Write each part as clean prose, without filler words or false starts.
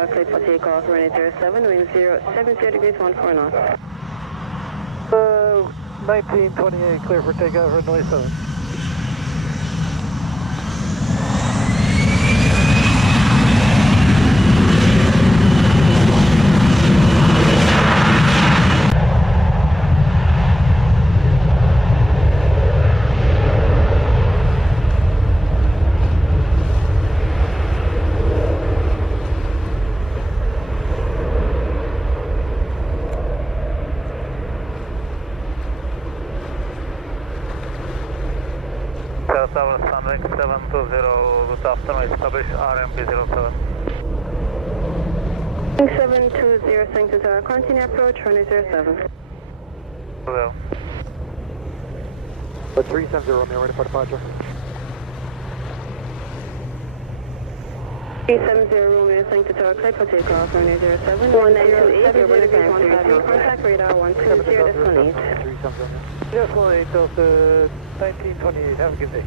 Tower, clear for takeoff, runway 07, wind 070 degrees 14 knots. 1928, clear for takeoff, runway 7. Tower Sunwing 720, route after noise, establish RMB 07. 720, Sanctuary Tower, continue approach, runway 07. Well. 370, Romeo, ready for departure. 370, Romeo, Sanctuary Tower, clear for takeoff, runway 07. 1928, urban time 33, contact radar 120, decimal 8. 370. Decimal 8, Delta 1928, have a good day.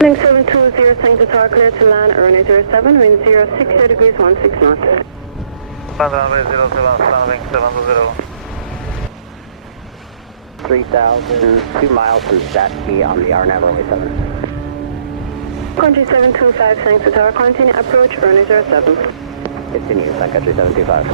Link 720, Sanctuary Tower, clear to land, runway 07, wind 060 degrees 16 knots. Runway 07, Sunwing 720. 3,000, 2 miles from Statsky on the RNAV runway 7. Country 725, Sanctuary Tower, continue approach, runway 07. Continue, Sun Country 725.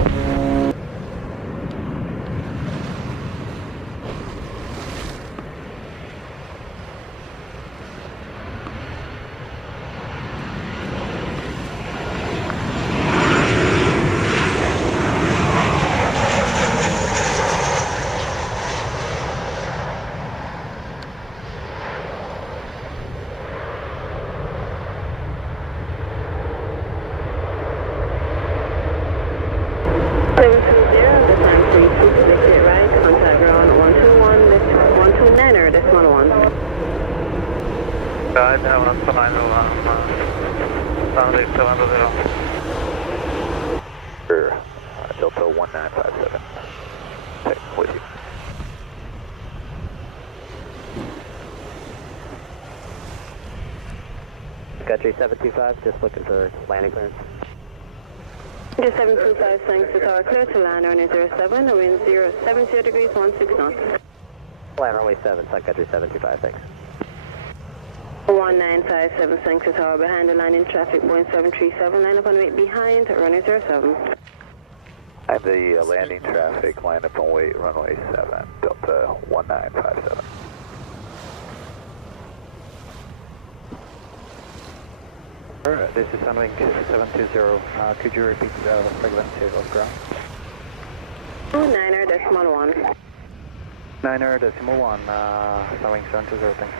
Guide, have an up to 9 Sunwing 720. Delta 1957. Okay, with you. Country 725, just looking for landing clearance. Country 725, Sanctuary Tower, clear to land, runway 07, wind 070 degrees 16 knots. Land runway 7, Sun Country 725, thanks. 1957, Sanctuary Tower, behind the line in traffic, Boeing 737, line up on wait behind, runway 07. I have the landing traffic, line up and wait, runway 7, Delta 1957. This is Sunwing 720. Could you repeat the frequency of ground? 9er.1. 9er.1, Sunwing 720, thanks.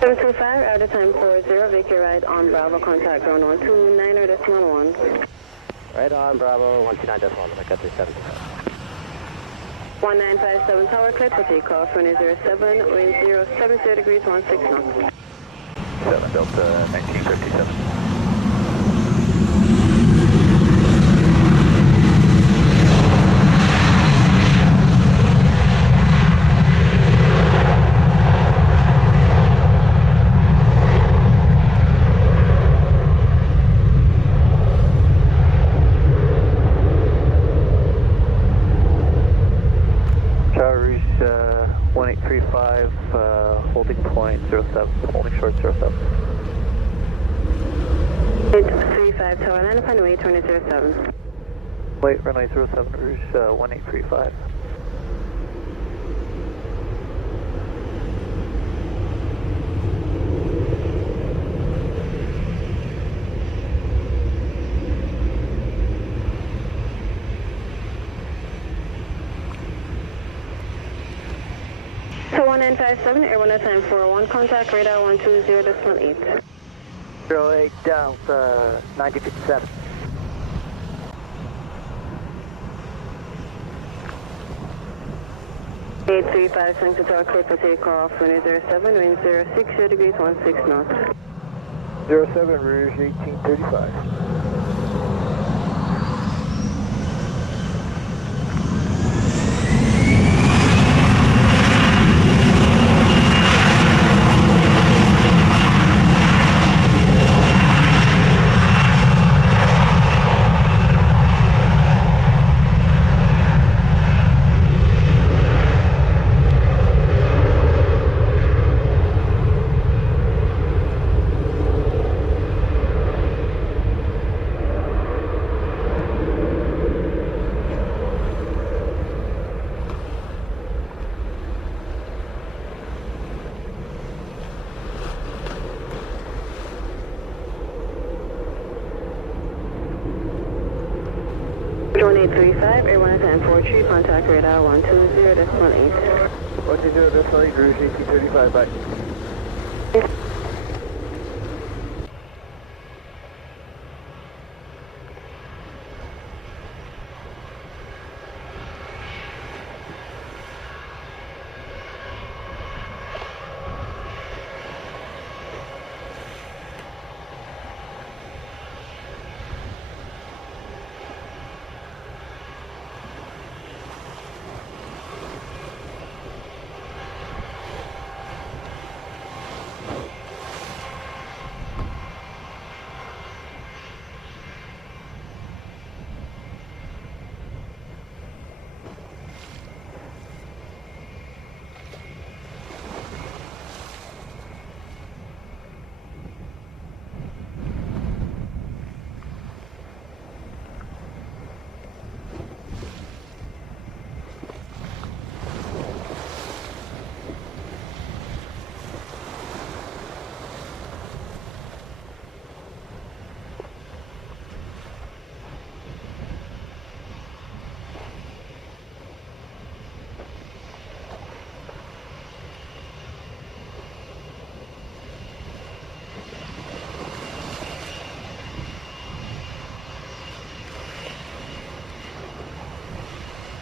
Seven 725, out of time 40, vacate right on Bravo, contact ground 129er.1. Right on, Bravo, 129.1, Sun Country 725. 1957 Tower, clear for takeoff, runway 07, wind 070 degrees 16 knots. 7 Delta 1957. Tower reach 1835, holding point 07, holding short 07. 835 Tower Line upon way 2007. Wait, runway 07, Rouge 1835. So 1957, Air 1 time 41, contact radar 120.8. 08 Delta 1957. 835 Sancta Tower, clear for takeoff, runway 07, wind 060 degrees 16 knots. 07 Rouge 1835. Drone 835, Air 1 time 43, contact radar 120.8. 120.8 Rouge 1835, bye.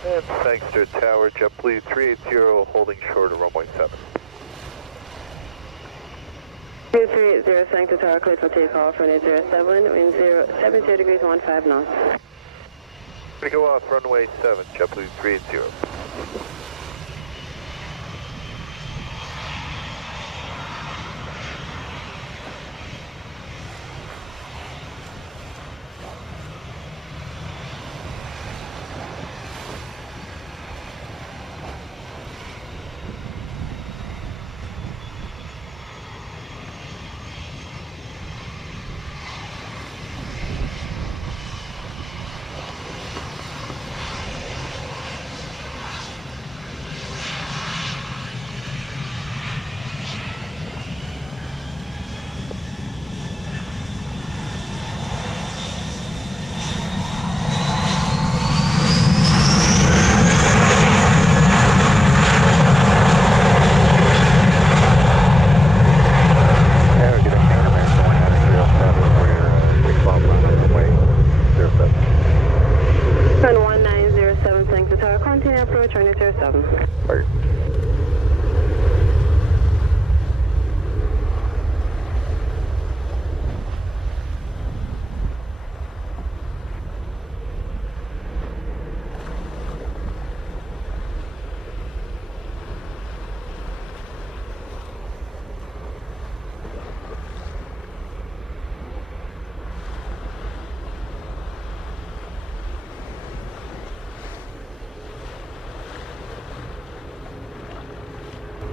And Sangster Tower, JetBlue 380, holding short of runway 7. 2380 Sancta Tower, clear for takeoff, runway 07, wind 70 degrees 15 knots. We go off runway 7, JetBlue 380.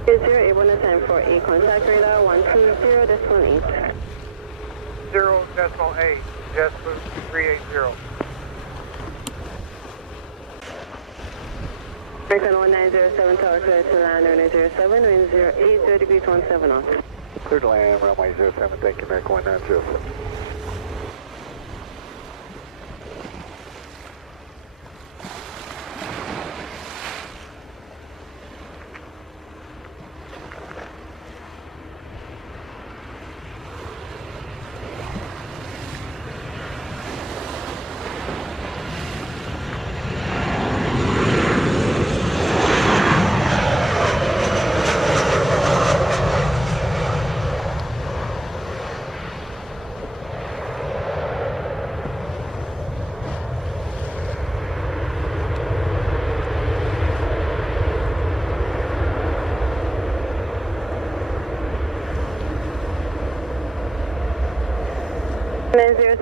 081 time for a contact radar 120.8. 0.8, Jasper 380. American 1907 tower clear to land runway 07, wind 080 degrees 17 knots. Clear to land, runway 07, thank you, American 1907.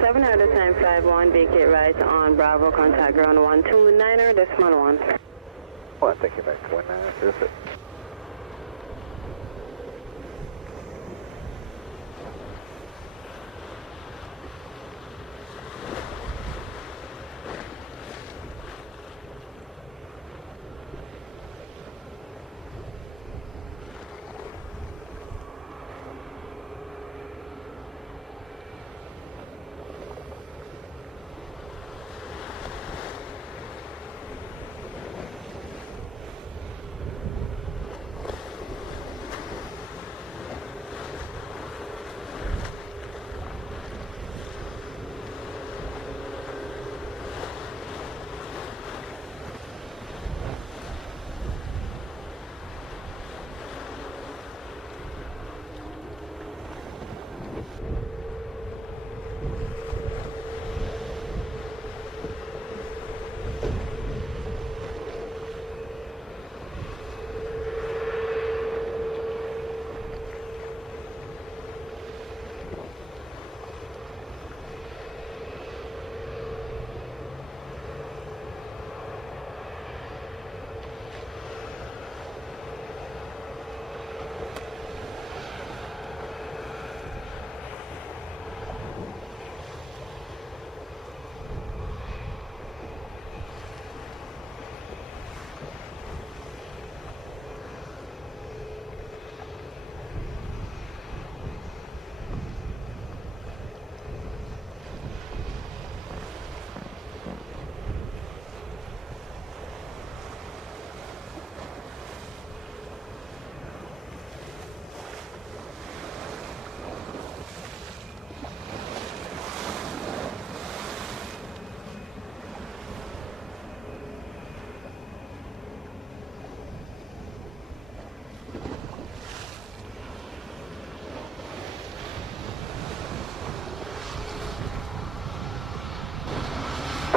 Seven out of time 51, vacate right on Bravo, contact ground 129.1. Well, thank you, American 1907.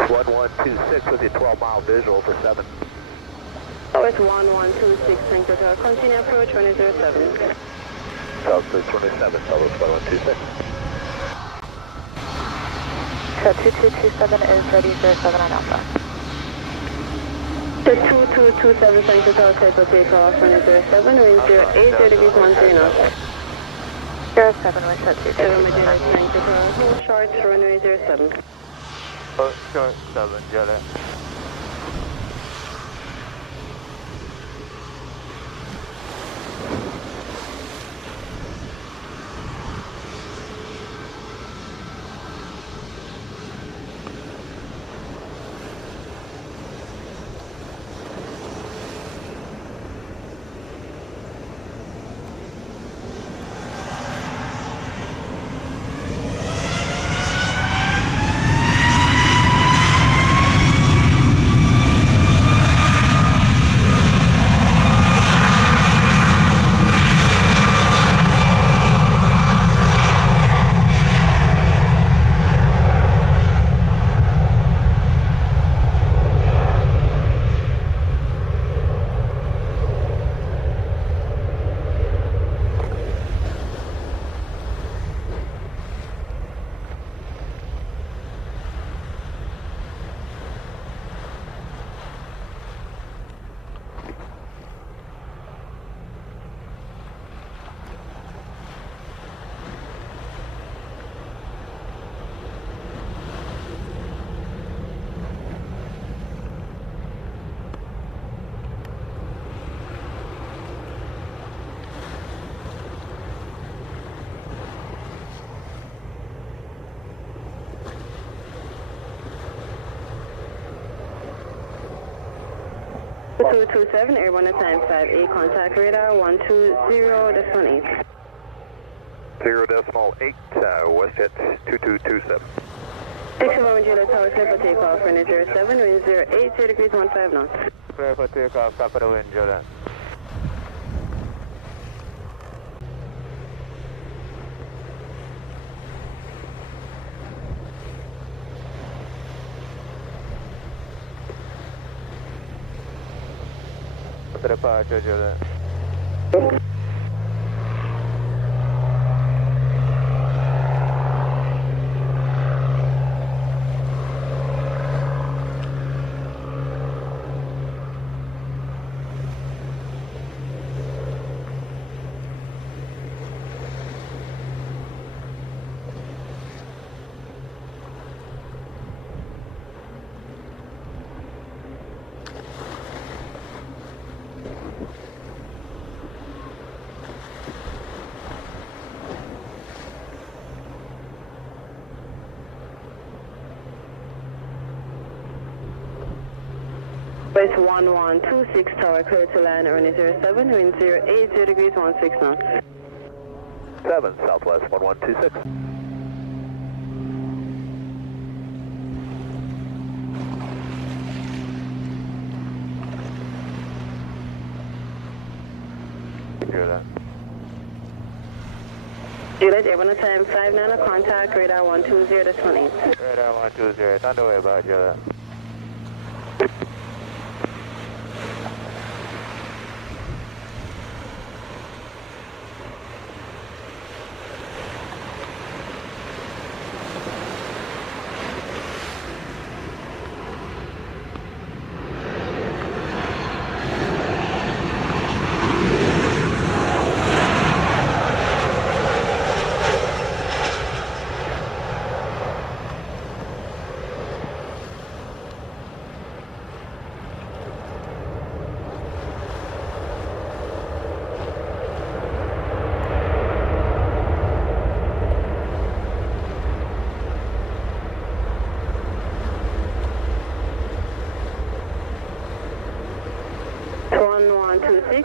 One-one-two-six with your 12-mile visual for 7. Oh, it's 1126, thank you, tower. Continue approach 107. Southwest 27, Southwest 1126. So 2227 is ready for 7 on Alpha. The 2227, thank you, tower. Clear for takeoff 107, wind 080 degrees 13 knots. 07 with shut 2. 7 Magellan, thank you, tower. Hold short, runway 07. Short 7, Jelly. 227, airborne at time 58, contact radar 120.8. 0.8, WestJet 2227. 61 Juliet Tower, clear for takeoff, runway 07, wind 080 degrees 15 knots. Clear for takeoff, top of the wind, Juliet. Departure, Juliet. West 1126 Tower, clear to land, runway 07, wind 080 degrees 16 knots. 7, Southwest 1126. Juliet. Juliet, airborne at time 59, contact radar 120.8. Radar 120, underway about Juliet.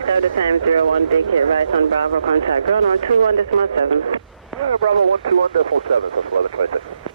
Out of time 01, vacate right on Bravo, contact ground on 21.7. Bravo 121.7, so 1126.